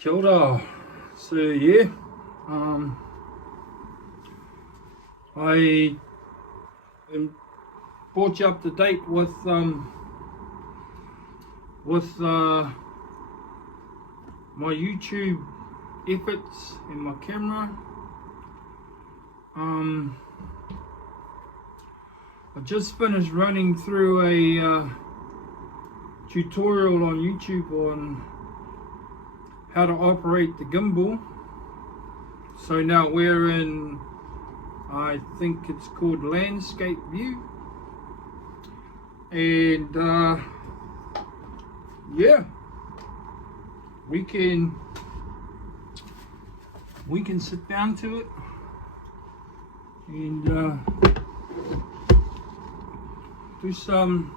Kia ora. So yeah, I brought you up to date with my YouTube efforts and my camera. I just finished running through a tutorial on YouTube on how to operate the gimbal. So now we're in, I think it's called landscape view, and yeah, we can sit down to it and do some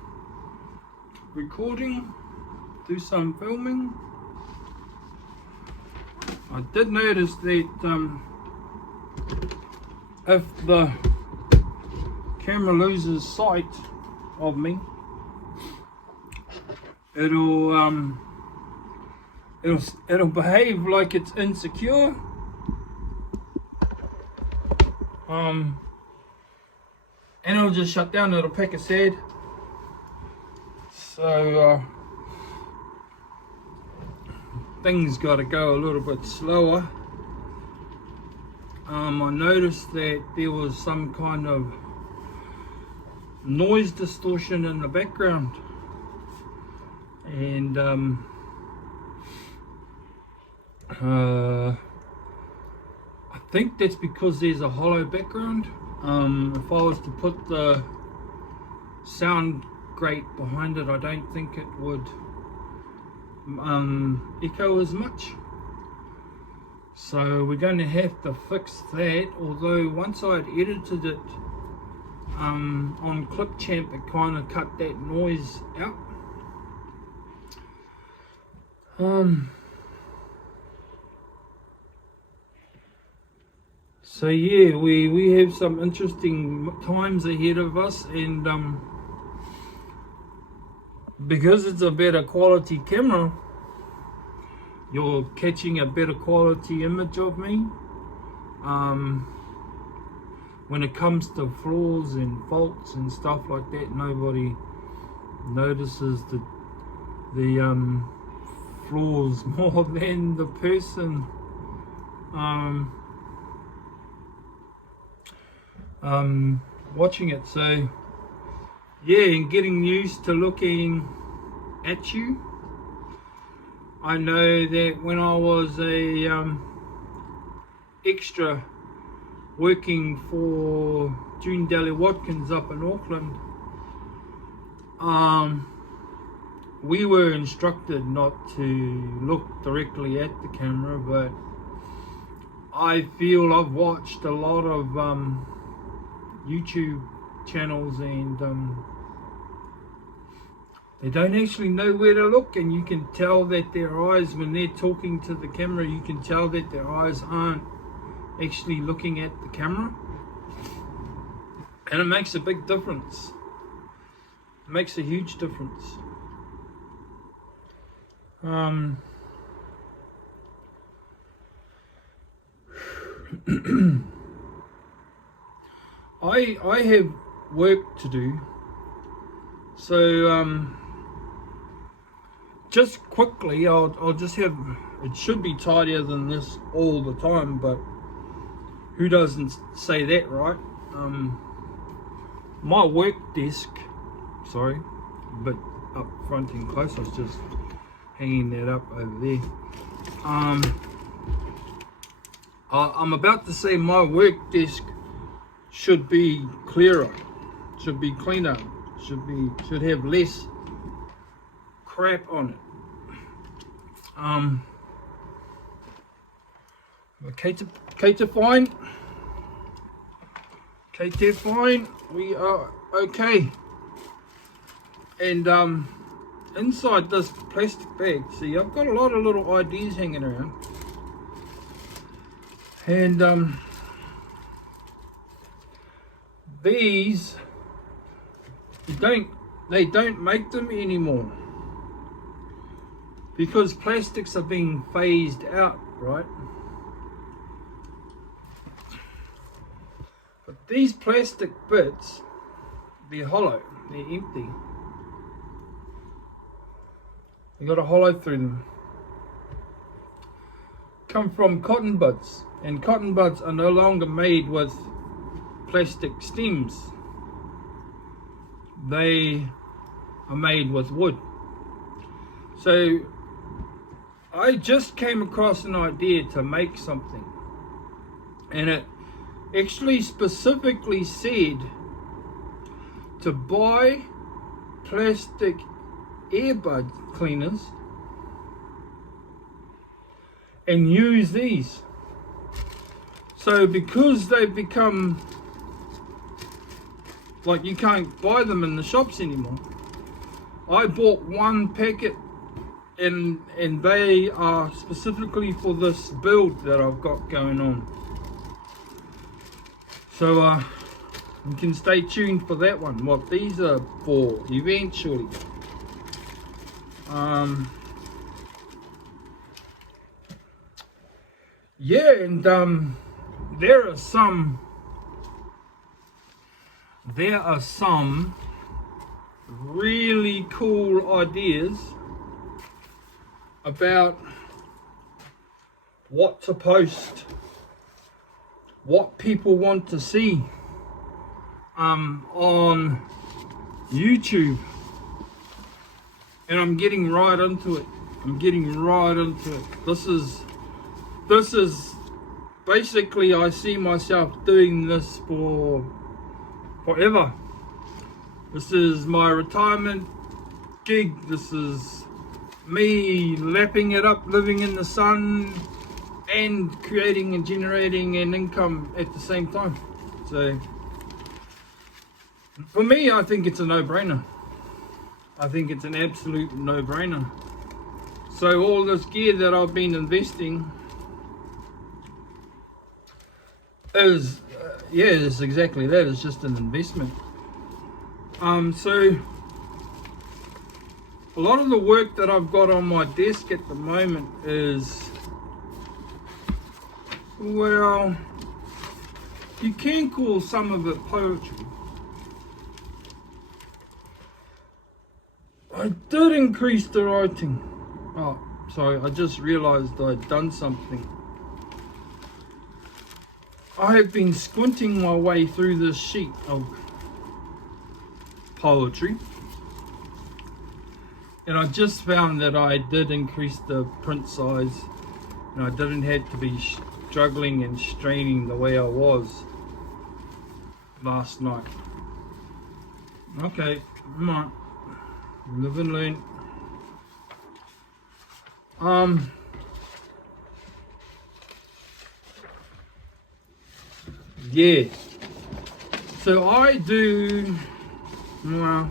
recording, do some filming. I did notice that if the camera loses sight of me, it'll behave like it's insecure. And it'll just shut down. It'll peck its head. So things got to go a little bit slower. I noticed that there was some kind of noise distortion in the background, and I think that's because there's a hollow background. If I was to put the sound grate behind it, I don't think it would echo as much. So we're going to have to fix that, although once I'd edited it on Clipchamp, it kind of cut that noise out. So yeah, we have some interesting times ahead of us, and because it's a better quality camera, you're catching a better quality image of me. When it comes to flaws and faults and stuff like that, nobody notices the flaws more than the person watching it. So yeah, and getting used to looking at you. I know that when I was a extra working for June Daly Watkins up in Auckland, we were instructed not to look directly at the camera, but I feel I've watched a lot of YouTube channels, and they don't actually know where to look, and you can tell that their eyes, when they're talking to the camera, you can tell that their eyes aren't actually looking at the camera, and it makes a big difference. It makes a huge difference. I have work to do, so just quickly, I'll just have, it should be tidier than this all the time, but who doesn't say that, right? My work desk, sorry, a bit up front and close, I was just hanging that up over there. I'm about to say my work desk should be clearer, should be cleaner, should have less crap on it. Kate fine. Kate fine. We are okay. And inside this plastic bag, see, I've got a lot of little IDs hanging around, and these they don't make them anymore. because plastics are being phased out, right? But these plastic bits, they're hollow, they're empty. They got a hollow through them. Come from cotton buds, and cotton buds are no longer made with plastic stems. They are made with wood. So I just came across an idea to make something, and it actually specifically said to buy plastic earbud cleaners and use these. So because they've become like you can't buy them in the shops anymore, I bought one packet, and they are specifically for this build that I've got going on. So you can stay tuned for that one, what these are for eventually. Yeah, and there are some really cool ideas about what to post, what people want to see on YouTube, and I'm getting right into it. This is basically, I see myself doing this for forever. This is my retirement gig. This is me lapping it up, living in the sun, and creating and generating an income at the same time. So for me, I think it's a no-brainer. I think it's an absolute no-brainer. So all this gear that I've been investing is it's exactly that. It's just an investment. So a lot of the work that I've got on my desk at the moment is, well, you can call some of it poetry. I did increase the writing. Oh, sorry, I just realized I'd done something. I have been squinting my way through this sheet of poetry, and I just found that I did increase the print size, and I didn't have to be struggling and straining the way I was last night. Okay, come on, live and learn. Yeah, so I do, well,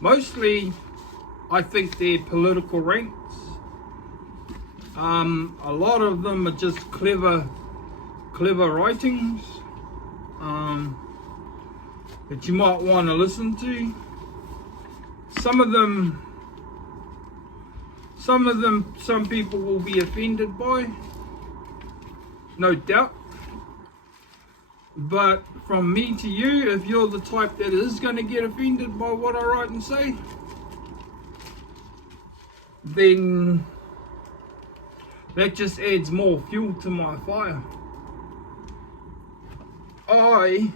mostly I think they're political rants. A lot of them are just clever writings that you might want to listen to. Some of them some people will be offended by, no doubt. But from me to you, if you're the type that is going to get offended by what I write and say, then that just adds more fuel to my fire. I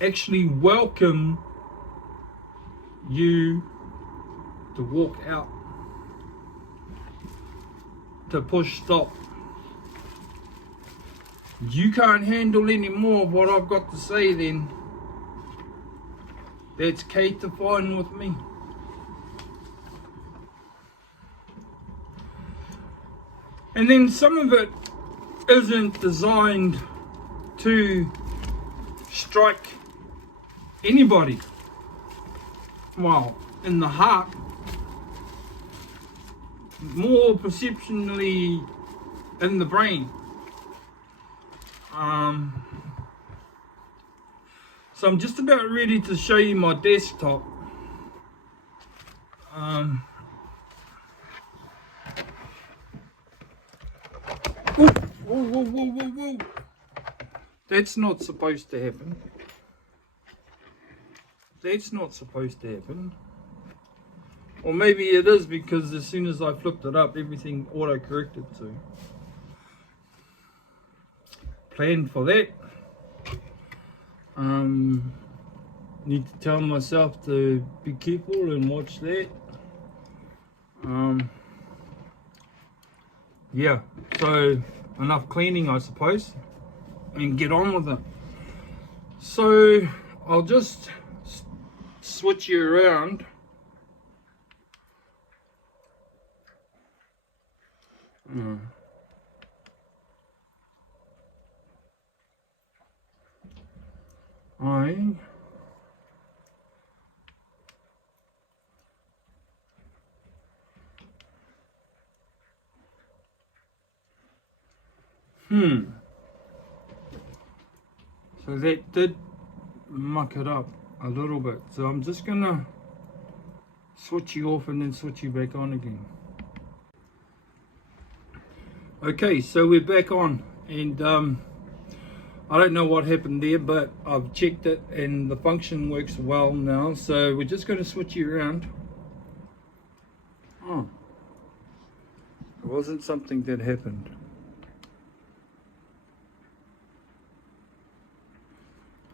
actually welcome you to walk out, to push stop. You can't handle any more of what I've got to say, then that's cater fine with me. And then some of it isn't designed to strike anybody. Well, in the heart, more perceptually in the brain. So I'm just about ready to show you my desktop. Whoa, whoa, whoa, whoa, whoa. That's not supposed to happen. That's not supposed to happen. Or maybe it is, because as soon as I flipped it up, everything auto-corrected to. Plan for that. Need to tell myself to be careful and watch that. Yeah, so enough cleaning, I suppose, and get on with it. So I'll just switch you around. So that did muck it up a little bit. So I'm just gonna switch you off and then switch you back on again. Okay, so we're back on, and I don't know what happened there, but I've checked it and the function works well now. So we're just going to switch you around. Oh, it wasn't something that happened.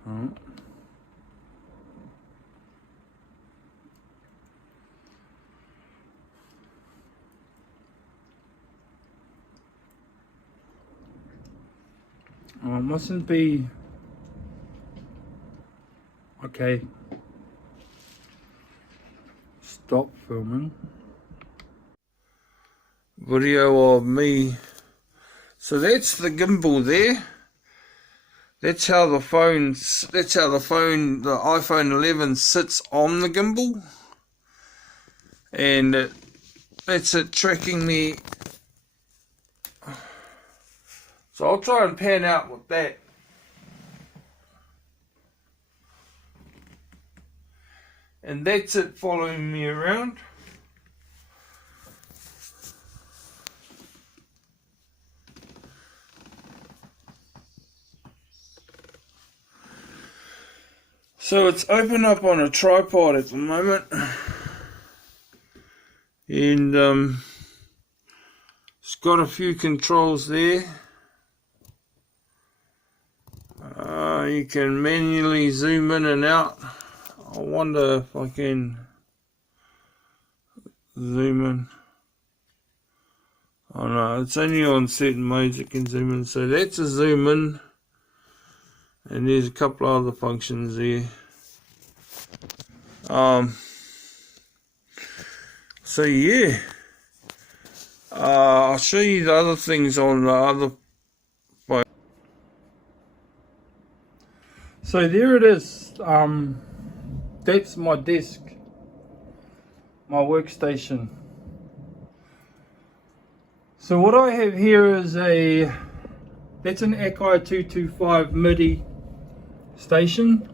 Oh. Oh, it mustn't be. Okay. Stop filming. Video of me. So that's the gimbal there. That's how the iPhone 11 sits on the gimbal. And that's it tracking me. So I'll try and pan out with that. And that's it following me around. So it's open up on a tripod at the moment. And it's got a few controls there. You can manually zoom in and out. I wonder if I can zoom in. Oh no, it's only on certain modes it can zoom in. So that's a zoom in. And there's a couple of other functions there. So yeah. I'll show you the other things on the other phone. So there it is. That's my desk, my workstation. So what I have here is that's an Akai 225 MIDI station,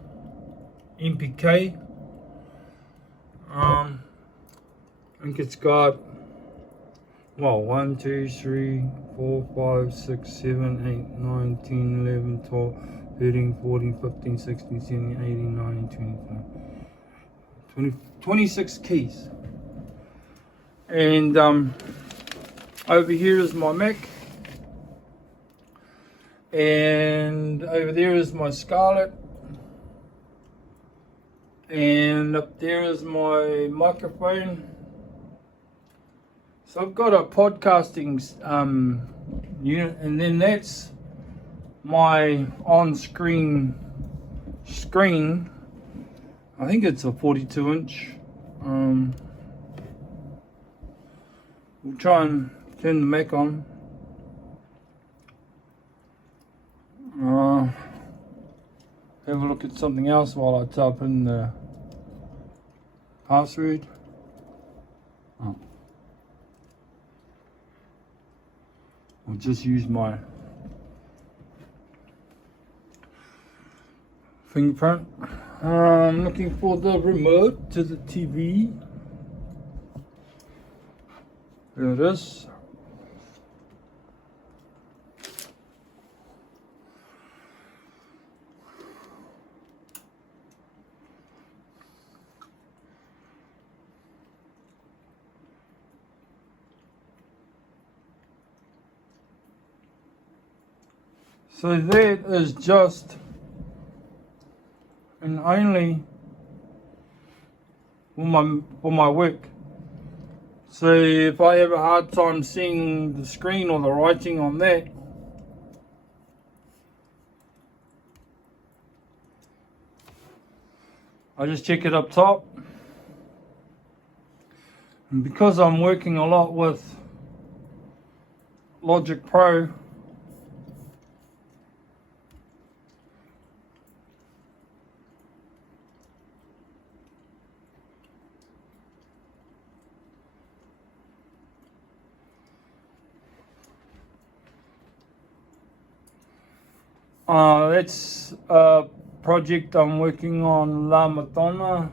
MPK. I think it's got, well, 1, 2, 3, 4, 5, 6, 7, 8, 9, 10, 11, 12, 13, 14, 15, 16, 17, 18, 19, 20, 26 keys. And over here is my Mac. And over there is my Scarlett. And up there is my microphone. So I've got a podcasting unit, and then that's my on-screen screen. I think it's a 42-inch. We'll try and turn the Mac on. Have a look at something else while I type in the password. Oh. I'll just use my fingerprint. I'm looking for the remote to the TV. There it is. So that is just and only for my work. So if I have a hard time seeing the screen or the writing on that, I just check it up top. And because I'm working a lot with Logic Pro, that's a project I'm working on, MADONNA.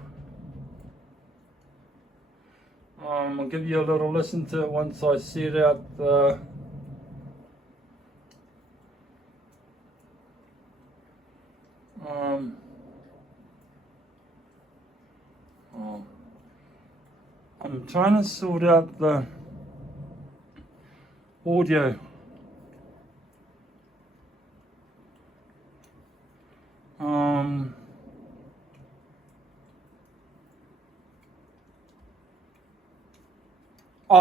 I'll give you a little listen to it once I set out the I'm trying to sort out the audio.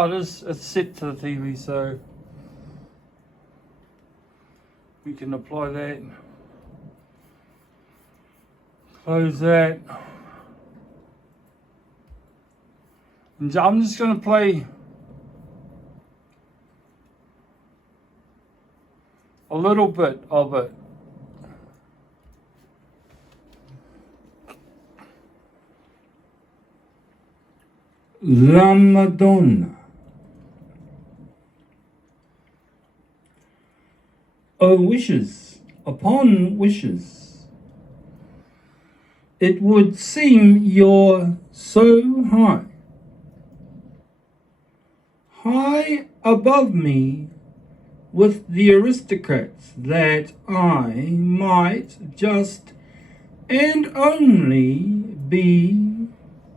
It's set to the TV, so we can apply that. Close that. And I'm just going to play a little bit of it. La Madonna. Oh, wishes upon wishes. It would seem you're so high, high above me with the aristocrats, that I might just and only be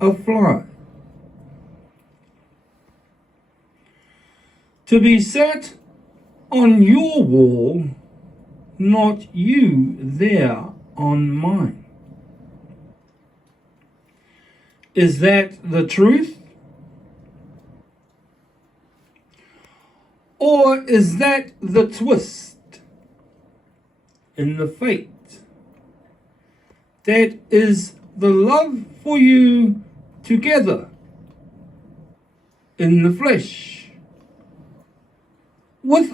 a fly, to be sat on your wall, not you there on mine. Is that the truth? Or is that the twist in the fate? That is the love for you together in the flesh with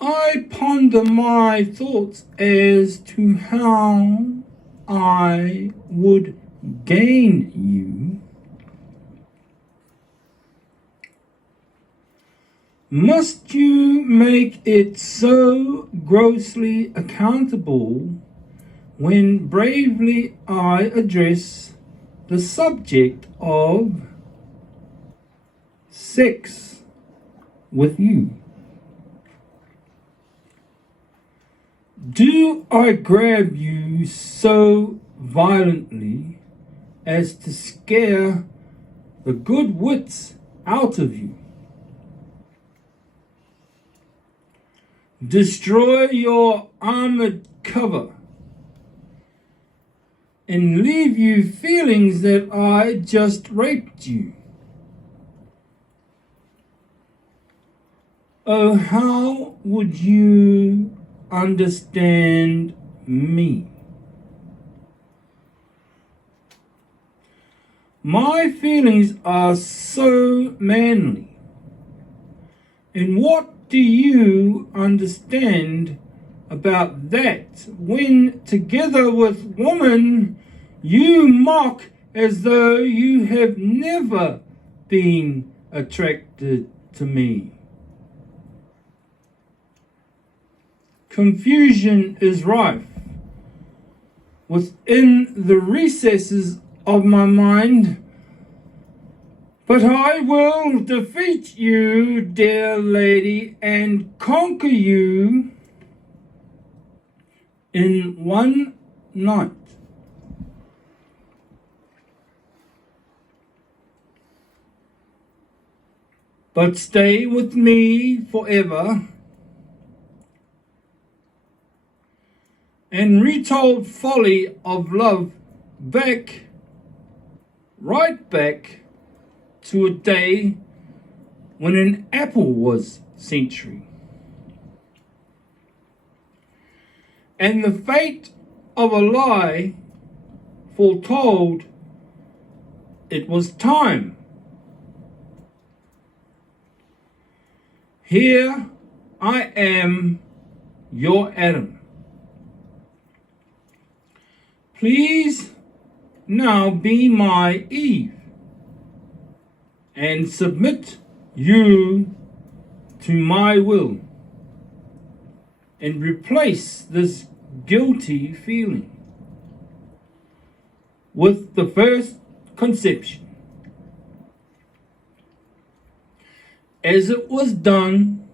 I ponder my thoughts as to how I would gain you. Must you make it so grossly accountable when bravely I address the subject of sex with you? Do I grab you so violently as to scare the good wits out of you? Destroy your armored cover and leave you feelings that I just raped you? Oh, how would you understand me? My feelings are so manly. And what do you understand about that when together with woman you mock as though you have never been attracted to me? Confusion is rife within the recesses of my mind, But I will defeat you, dear lady, and conquer you in one night. But stay with me forever, and retold folly of love right back to a day when an apple was century. And the fate of a lie foretold it was time. Here I am, your Adam. Please now be my Eve, and submit you to my will, and replace this guilty feeling with the first conception. As it was done,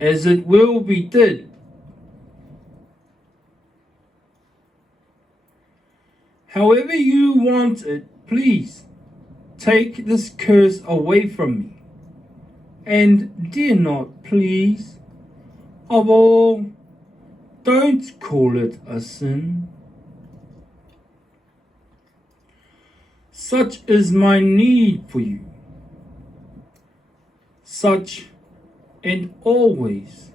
as it will be did. However you want it, please take this curse away from me, and dare not, please, of all, don't call it a sin. Such is my need for you, such and always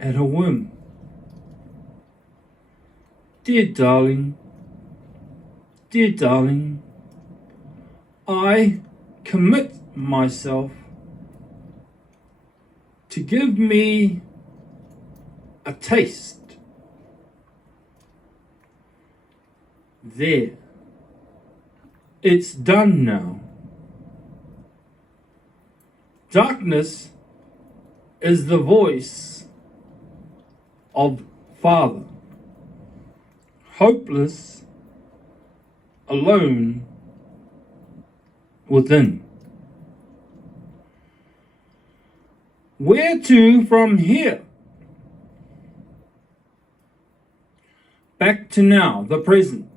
at a whim. Dear darling, I commit myself to give me a taste. There, it's done now. Darkness is the voice of Father, hopeless, alone within. Where to from here? Back to now, the present.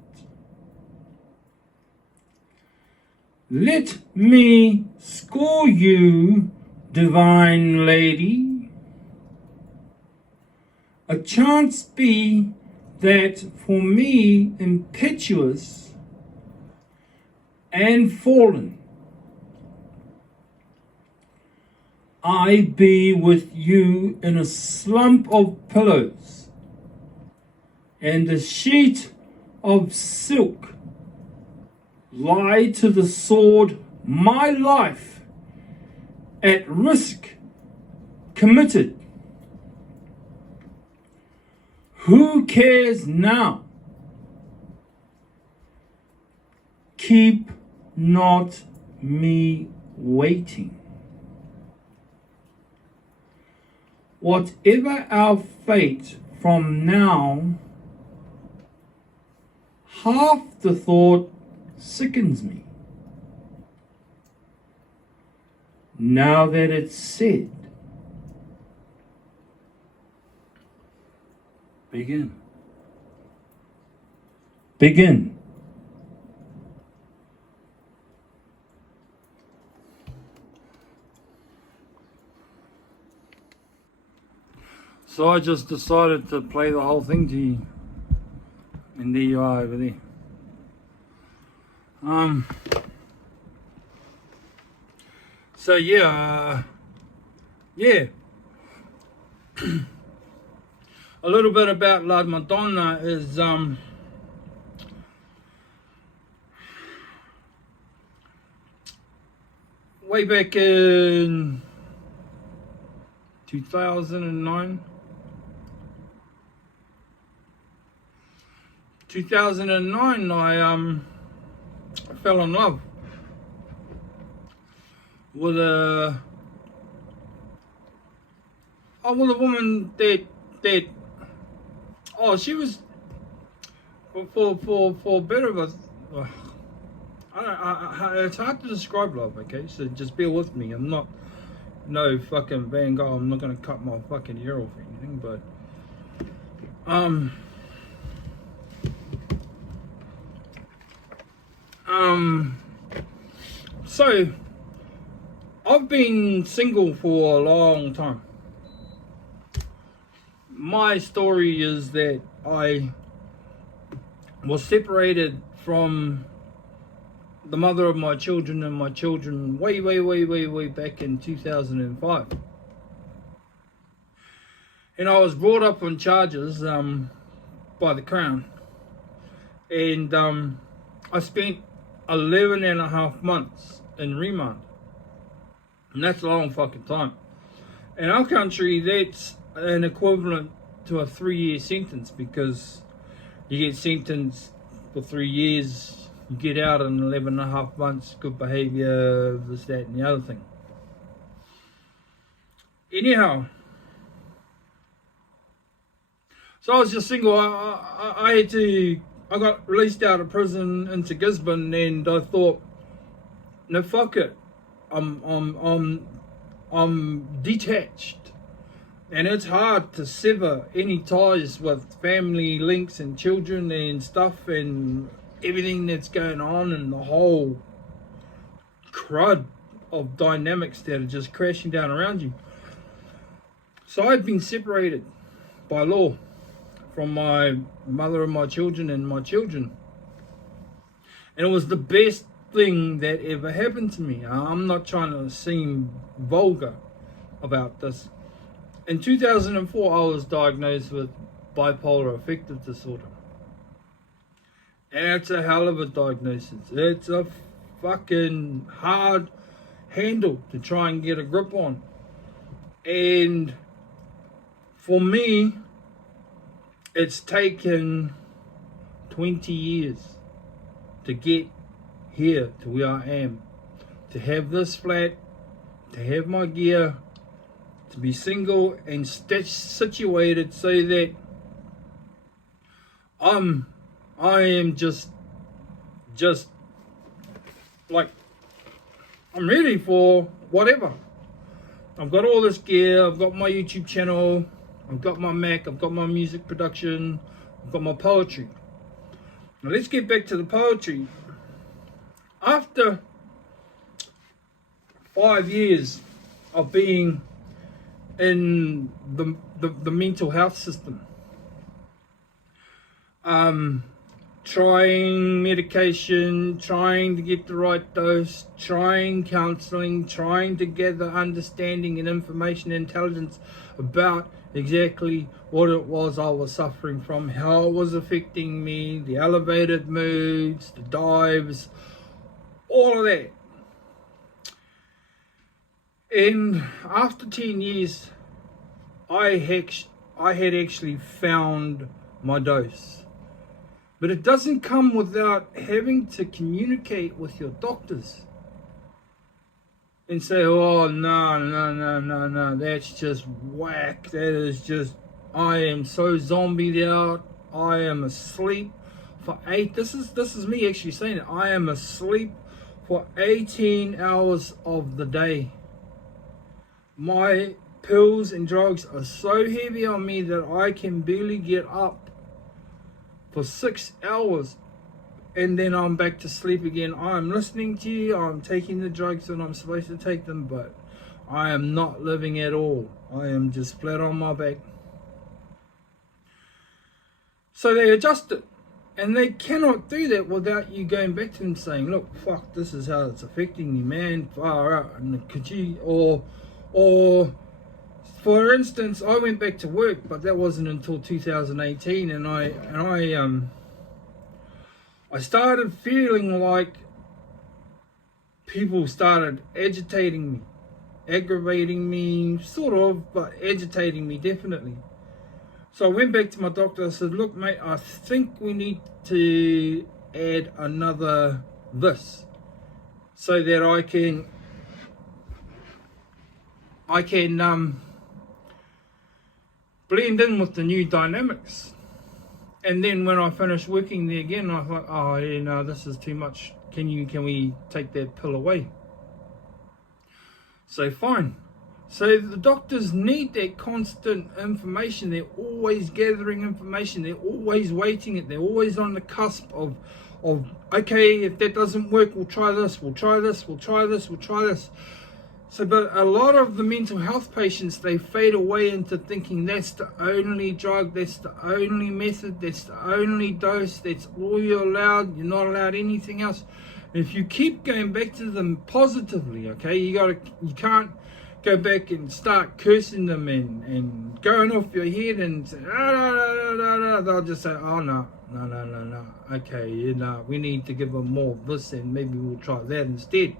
Let me score you, divine lady. A chance be that for me impetuous and fallen, I be with you in a slump of pillows and a sheet of silk, lie to the sword my life at risk committed. Who cares now? Keep not me waiting. Whatever our fate from now, half the thought sickens me. Now that it's said, begin. So I just decided to play the whole thing to you, and there you are over there. So yeah, a little bit about La Madonna is way back in 2009. 2009, I fell in love with a woman that she was for better of a It's hard to describe love, okay? So just bear with me. I'm not no fucking Van Gogh. I'm not gonna cut my fucking ear off or anything, but um so I've been single for a long time. My story is that I was separated from the mother of my children and my children way back in 2005. And I was brought up on charges by the Crown. And I spent 11 and a half months in remand. And that's a long fucking time. In our country, that's an equivalent to a 3-year sentence, because you get sentenced for 3 years, you get out in 11 and a half months, good behaviour, this, that and the other thing. Anyhow, so I was just single. I got released out of prison into Gisborne, and I thought, no, fuck it. I'm detached. And it's hard to sever any ties with family links and children and stuff and everything that's going on and the whole crud of dynamics that are just crashing down around you. So I'd been separated by law from my mother and my children and my children. And it was the best thing that ever happened to me. I'm not trying to seem vulgar about this. In 2004, I was diagnosed with bipolar affective disorder. And it's a hell of a diagnosis. It's a fucking hard handle to try and get a grip on. And for me, it's taken 20 years to get here to where I am. To have this flat, to have my gear, to be single and situated so that I am just like, I'm ready for whatever. I've got all this gear, I've got my YouTube channel, I've got my Mac, I've got my music production, I've got my poetry. Now let's get back to the poetry. After 5 years of being in the mental health system, trying medication, trying to get the right dose, trying counseling, trying to gather understanding and information and intelligence about exactly what it was I was suffering from, how it was affecting me, the elevated moods, the dives, all of that. And after 10 years, I had actually found my dose. But it doesn't come without having to communicate with your doctors and say, oh, no, that's just whack. That is just, I am so zombied out. I am asleep for 8. This is me actually saying it. I am asleep for 18 hours of the day. My pills and drugs are so heavy on me that I can barely get up for 6 hours, and then I'm back to sleep again. I'm listening to you, I'm taking the drugs when I'm supposed to take them, but I am not living at all. I am just flat on my back. So they adjust it, and they cannot do that without you going back to them saying, look, fuck, this is how it's affecting me, man, far out. And could you, or for instance, I went back to work, but that wasn't until 2018, and I started feeling like people started agitating me, aggravating me, sort of, but agitating me definitely. So I went back to my doctor. I said, look, mate, I think we need to add another this so that I can blend in with the new dynamics. And then when I finished working there again, I thought, oh yeah, no, this is too much. Can we take that pill away? So fine. So the doctors need that constant information. They're always gathering information. They're always waiting it. They're always on the cusp of okay, if that doesn't work, we'll try this, we'll try this, we'll try this, we'll try this. So, but a lot of the mental health patients, they fade away into thinking that's the only drug, that's the only method, that's the only dose, that's all you're allowed, you're not allowed anything else. And if you keep going back to them positively, okay, you can't go back and start cursing them and going off your head and say, they'll just say, oh no, okay, you know, we need to give them more of this and maybe we'll try that instead.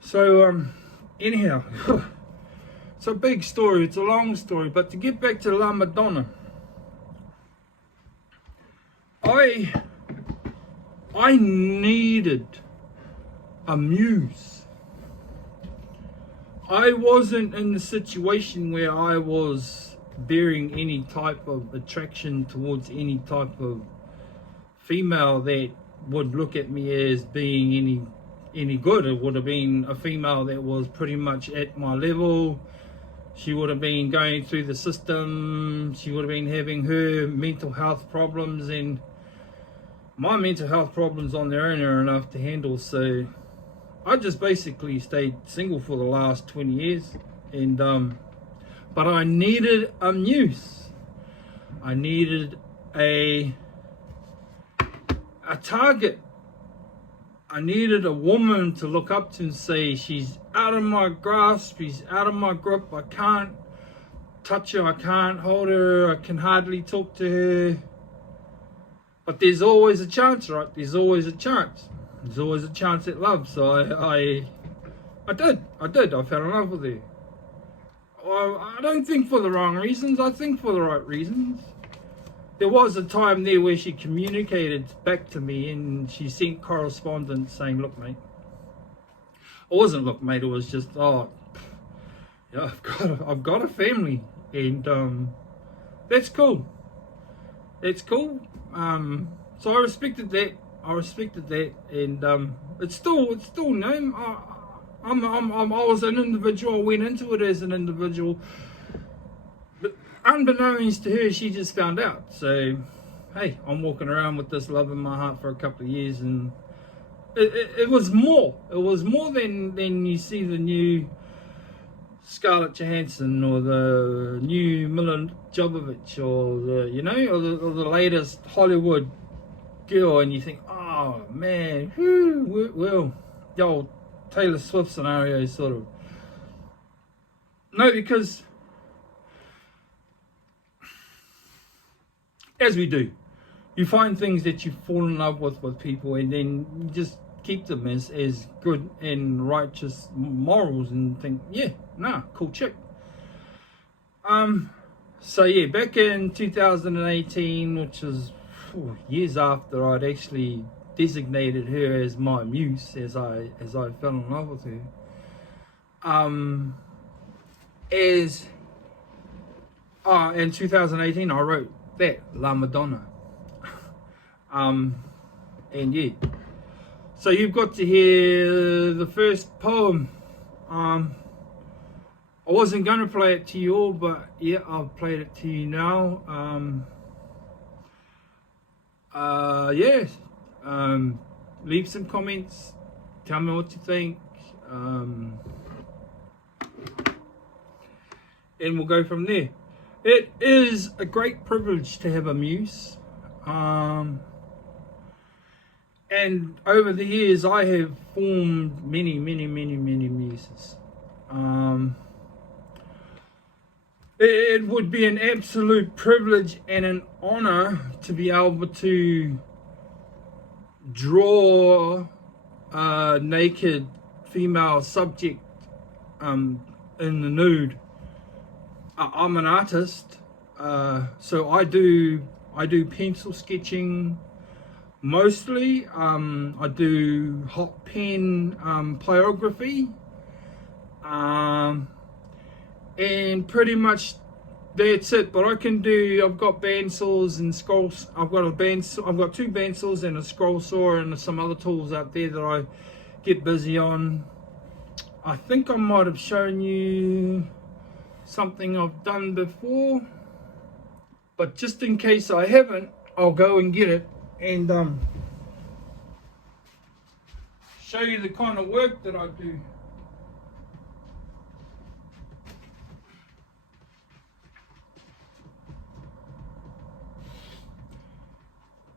So anyhow, it's a big story, it's a long story, but to get back to La Madonna, I needed a muse. I wasn't in the situation where I was bearing any type of attraction towards any type of female that would look at me as being any good. It would have been a female that was pretty much at my level. She would have been going through the system. She would have been having her mental health problems, and my mental health problems on their own are enough to handle. So I just basically stayed single for the last 20 years, and but I needed a muse. I needed a target. I needed a woman to look up to and say, she's out of my grasp, she's out of my grip, I can't touch her, I can't hold her, I can hardly talk to her. But there's always a chance, right? There's always a chance. There's always a chance at love. So I did. I fell in love with her. I don't think for the wrong reasons. I think for the right reasons. There was a time there where she communicated back to me and she sent correspondence saying, look, mate. It wasn't look, mate. It was just, oh, yeah, I've got a family, and that's cool. That's cool. So I respected that. And it's still no. I was an individual. I went into it as an individual, but unbeknownst to her, she just found out. So, hey, I'm walking around with this love in my heart for a couple of years, and it was more. It was more than you see the new Scarlett Johansson or the new Mila Jovovich or the latest Hollywood girl, and you think, oh man, well, the old Taylor Swift scenario sort of. No, because as we do, you find things that you fall in love with people, and then you just keep them as good and righteous morals and think, yeah, nah, cool chick. So yeah, back in 2018, which was years after I'd actually designated her as my muse, as I fell in love with her, in 2018 I wrote that, La Madonna. And yeah, so you've got to hear the first poem. I wasn't going to play it to you all, but yeah, I've played it to you now. Leave some comments, tell me what you think, and we'll go from there. It is a great privilege to have a muse, and over the years I have formed many muses. It would be an absolute privilege and an honor to be able to draw a naked female subject in the nude. I'm an artist, so I do pencil sketching mostly. I do hot pen pyrography, and pretty much that's it. But I can do, I've got bandsaws and scrolls. I've got two bandsaws and a scroll saw and some other tools out there that I get busy on. I think I might have shown you something I've done before, but just in case I haven't, I'll go and get it and show you the kind of work that I do.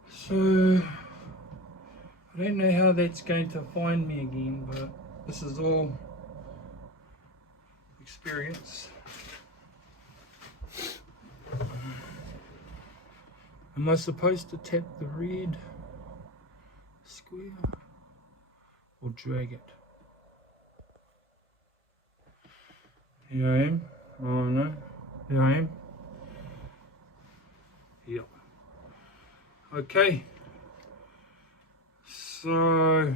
So I don't know how that's going to find me again, but this is all experience. Am I supposed to tap the red square or drag it? Here I am. Oh no. Here I am. Yep. Okay. So.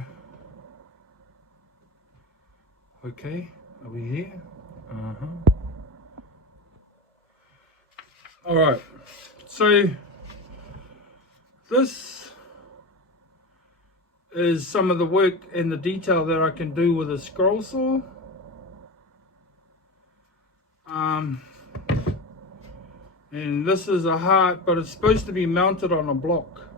Okay. Are we here? Alright. So. This is some of the work and the detail that I can do with a scroll saw. And this is a heart, but it's supposed to be mounted on a block.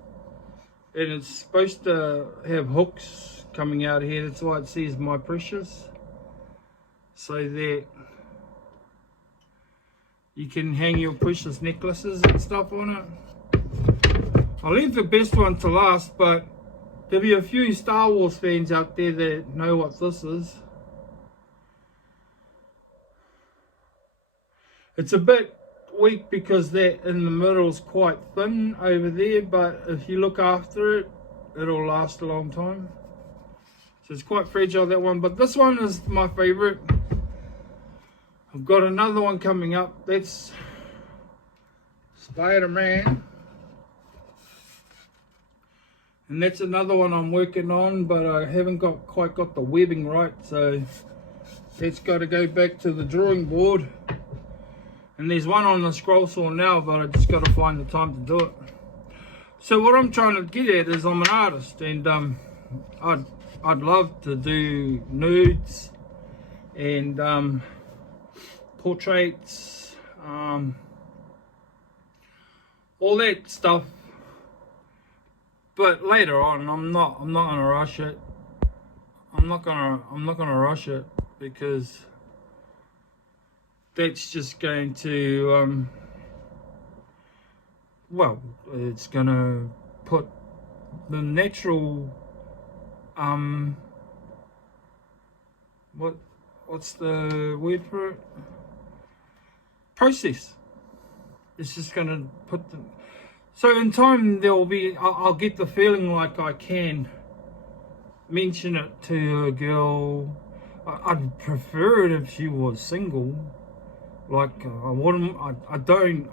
And it's supposed to have hooks coming out here. That's why it says My Precious. So that you can hang your precious necklaces and stuff on it. I'll leave the best one to last, but there'll be a few Star Wars fans out there that know what this is. It's a bit weak because that in the middle is quite thin over there, but if you look after it, it'll last a long time. So it's quite fragile, that one, but this one is my favorite. I've got another one coming up. That's Spider-Man. And that's another one I'm working on, but I haven't quite got the webbing right, so it's got to go back to the drawing board. And there's one on the scroll saw now, but I just got to find the time to do it. So what I'm trying to get at is I'm an artist, and I'd love to do nudes and portraits, all that stuff. But later on, I'm not gonna rush it. I'm not gonna rush it because that's just going to well, it's gonna put the natural what's the word for it? Process. It's just gonna put the. So in time there'll be, I'll get the feeling like I can mention it to a girl. I'd prefer it if she was single. Like I don't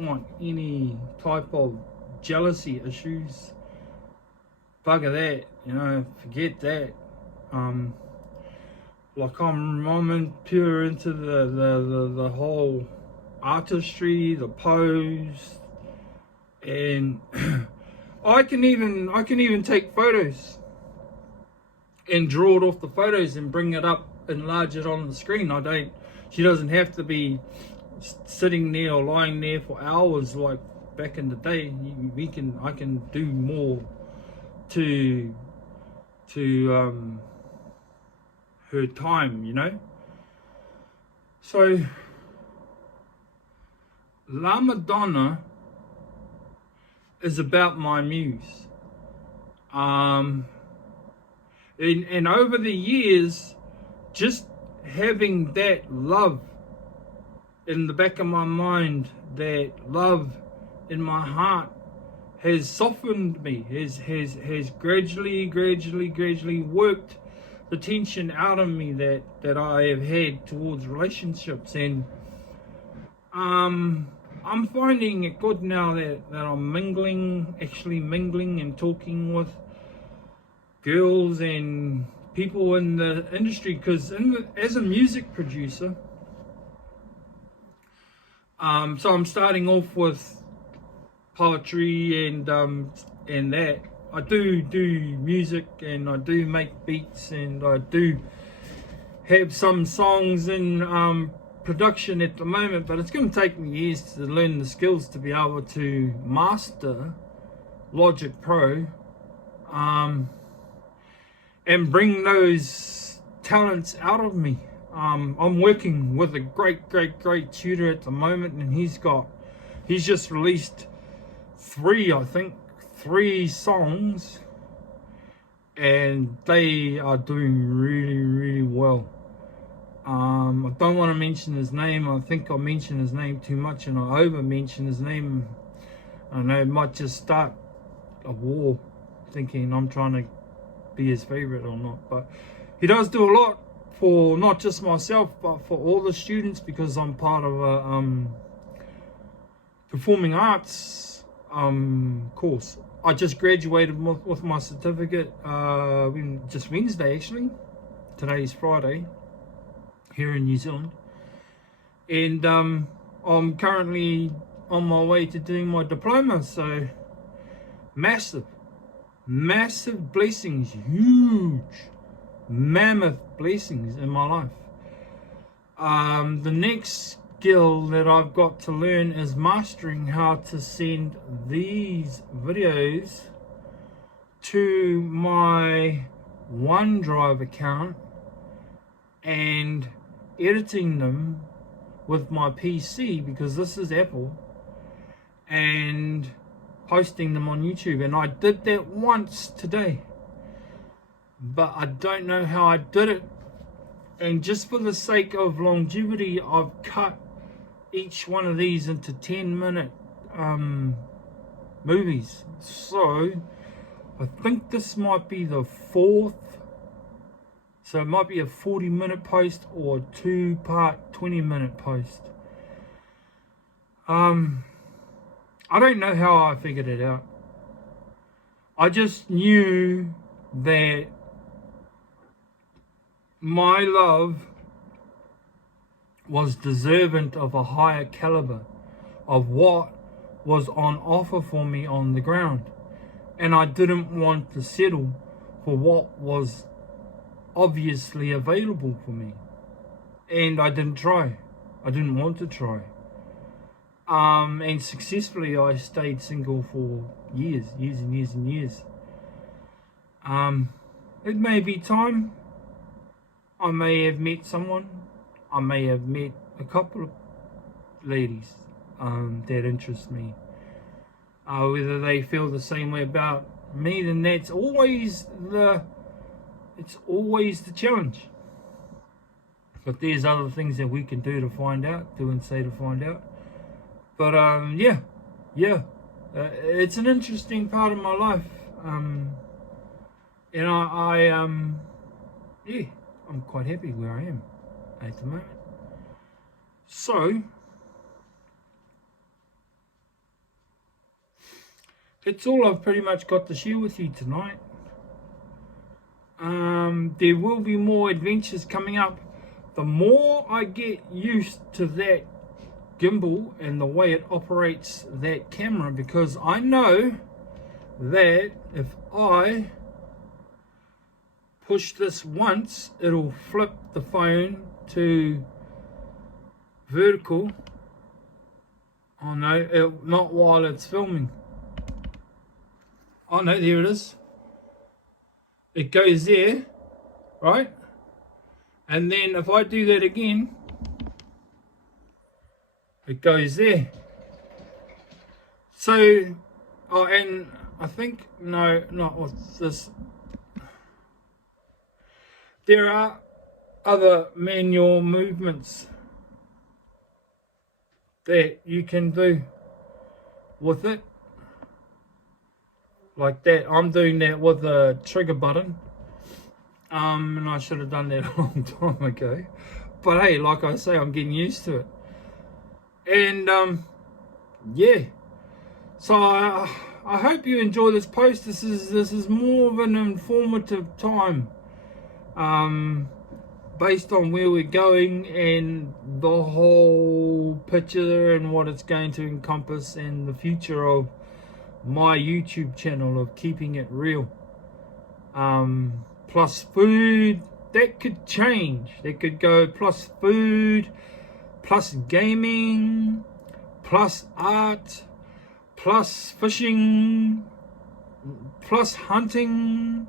want any type of jealousy issues. Bugger that, you know, forget that. Like I'm pure into the whole artistry, the pose. And I can even take photos and draw it off the photos and bring it up, enlarge it on the screen. She doesn't have to be sitting there or lying there for hours like back in the day. I can do more to her time, you know. So La Madonna is about my muse. And over the years, just having that love in the back of my mind, that love in my heart has softened me, has gradually worked the tension out of me that I have had towards relationships. And I'm finding it good now that I'm actually mingling and talking with girls and people in the industry, because as a music producer, So I'm starting off with poetry and that. I do music, and I do make beats, and I do have some songs in production at the moment, but it's going to take me years to learn the skills to be able to master Logic Pro, and bring those talents out of me. I'm working with a great tutor at the moment, and he's just released three songs, and they are doing really well. I don't want to mention his name. I think I mention his name too much, and I over mention his name. I know it might just start a war, thinking I'm trying to be his favorite or not. But he does do a lot for not just myself, but for all the students, because I'm part of a performing arts course. I just graduated with my certificate just Wednesday, actually. Today's Friday here in New Zealand, and I'm currently on my way to doing my diploma. So massive blessings, huge mammoth blessings in my life. The next skill that I've got to learn is mastering how to send these videos to my OneDrive account and editing them with my PC, because this is Apple, and posting them on YouTube. And I did that once today, but I don't know how I did it. And just for the sake of longevity, I've cut each one of these into 10-minute movies. So I think this might be the fourth. So it might be a 40-minute post or a 2-part 20-minute post. I don't know how I figured it out. I just knew that my love was deserving of a higher caliber of what was on offer for me on the ground. And I didn't want to settle for what was obviously available for me. And I didn't try. I didn't want to try. And successfully I stayed single for years and years. It may be time. I may have met someone. I may have met a couple of ladies that interest me. Whether they feel the same way about me, then that's always the challenge. But there's other things that we can do to find out, do and say to find out. But it's an interesting part of my life, and I'm quite happy where I am at the moment. So that's all I've pretty much got to share with you tonight. There will be more adventures coming up. The more I get used to that gimbal and the way it operates that camera, because I know that if I push this once, it'll flip the phone to vertical. Oh no, not while it's filming. Oh no, there it is. It goes there, right? And then if I do that again, it goes there. So, and I think, no, not what's this. There are other manual movements that you can do with it. Like that. I'm doing that with the trigger button. And I should have done that a long time ago. But hey, like I say, I'm getting used to it. And yeah. So I hope you enjoy this post. This is more of an informative time. based on where we're going and the whole picture and what it's going to encompass and the future of my YouTube channel of keeping it real. Plus food, that could change. That could go plus food, plus gaming, plus art, plus fishing, plus hunting.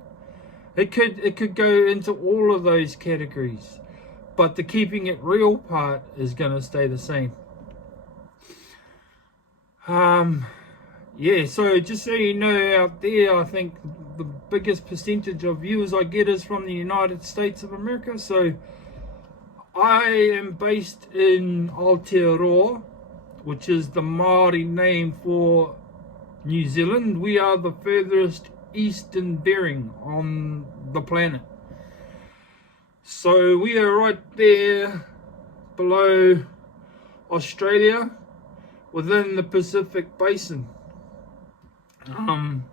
It could go into all of those categories, but the keeping it real part is gonna stay the same. Yeah, so just so you know out there, I think the biggest percentage of viewers I get is from the United States of America. So I am based in Aotearoa, which is the Māori name for New Zealand. We are the furthest eastern bearing on the planet. So we are right there below Australia within the Pacific Basin. And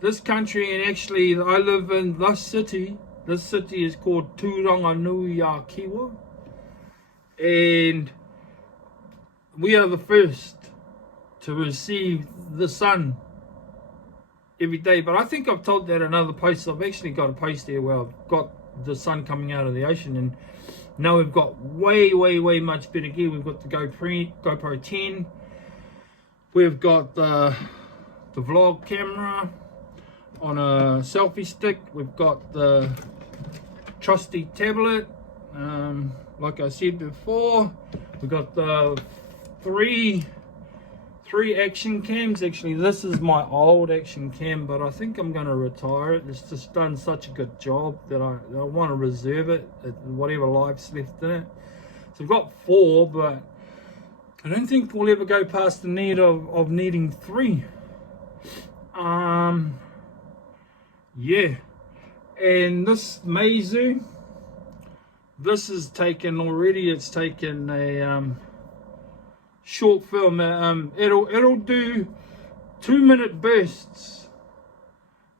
this country, and actually I live in this city is called Tūranganui-a-Kiwa, and we are the first to receive the sun every day. But I think I've told that in other posts. I've actually got a post there where I've got the sun coming out of the ocean, and now we've got way much better gear. We've got the GoPro 10, we've got the vlog camera on a selfie stick, we've got the trusty tablet, like I said before, we've got the three action cams. Actually, this is my old action cam, but I think I'm going to retire it. It's just done such a good job that I want to reserve it, whatever life's left in it. So I've got 4, but I don't think we'll ever go past the need of needing 3. Yeah, and this Meizu, this is taken already. It's taken a short film. It'll do 2-minute bursts.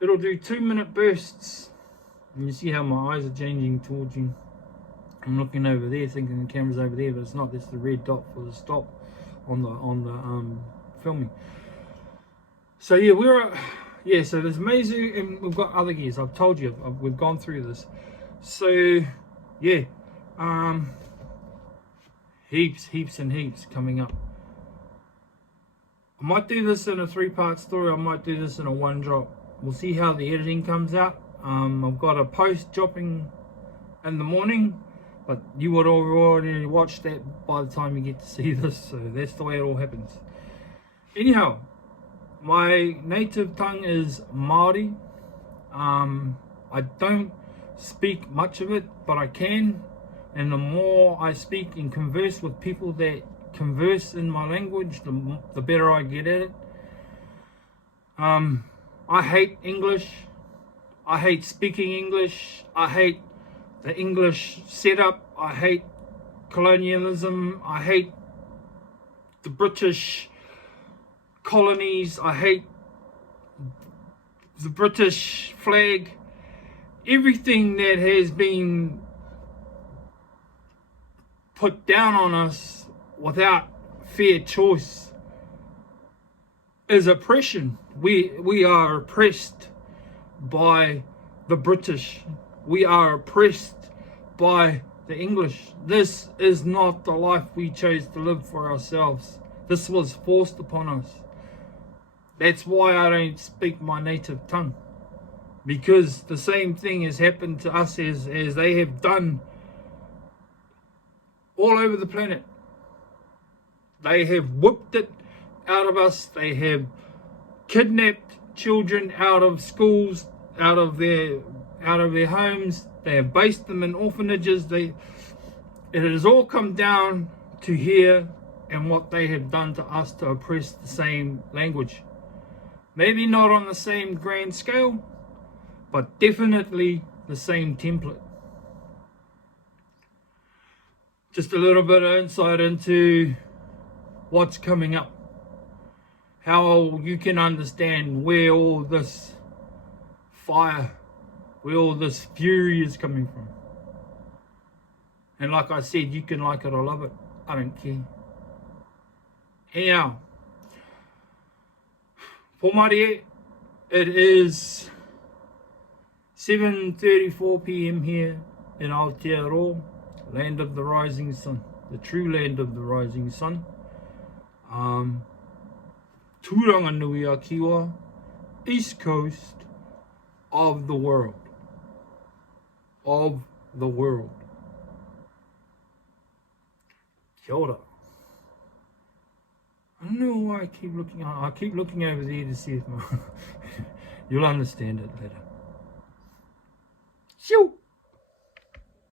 It'll do 2-minute bursts. And you see how my eyes are changing towards you. I'm looking over there, thinking the camera's over there, but it's not. That's the red dot for the stop on the filming. So yeah, so there's Meizu, and we've got other gears. I've told you, we've gone through this. So yeah, heaps and heaps coming up. I might do this in a 3-part story. I might do this in a 1 drop. We'll see how the editing comes out. I've got a post dropping in the morning, but you would already watch that by the time you get to see this. So that's the way it all happens. Anyhow, my native tongue is Māori. I don't speak much of it, but I can. And the more I speak and converse with people that converse in my language, the better I get at it. I hate English. I hate speaking English. I hate the English setup. I hate colonialism. I hate the British colonies. I hate the British flag. Everything that has been put down on us without fair choice is oppression. We are oppressed by the British. We are oppressed by the English. This is not the life we chose to live for ourselves. This was forced upon us. That's why I don't speak my native tongue, because the same thing has happened to us as they have done all over the planet. They have whipped it out of us. They have kidnapped children out of schools, out of their homes. They have based them in orphanages. It has all come down to here and what they have done to us to oppress the same language. Maybe not on the same grand scale, but definitely the same template. Just a little bit of insight into what's coming up, how you can understand where all this fire, where all this fury is coming from. And like I said, you can like it or love it. I don't care. Anyhow, for Marie, it is 7:34 p.m. here in Aotearoa, land of the rising sun, the true land of the rising sun. Tūranganuiakiwa, east coast of the world. Of the world. Kia ora. I don't know why I keep looking. I keep looking over there to see if you'll understand it later. Shoo!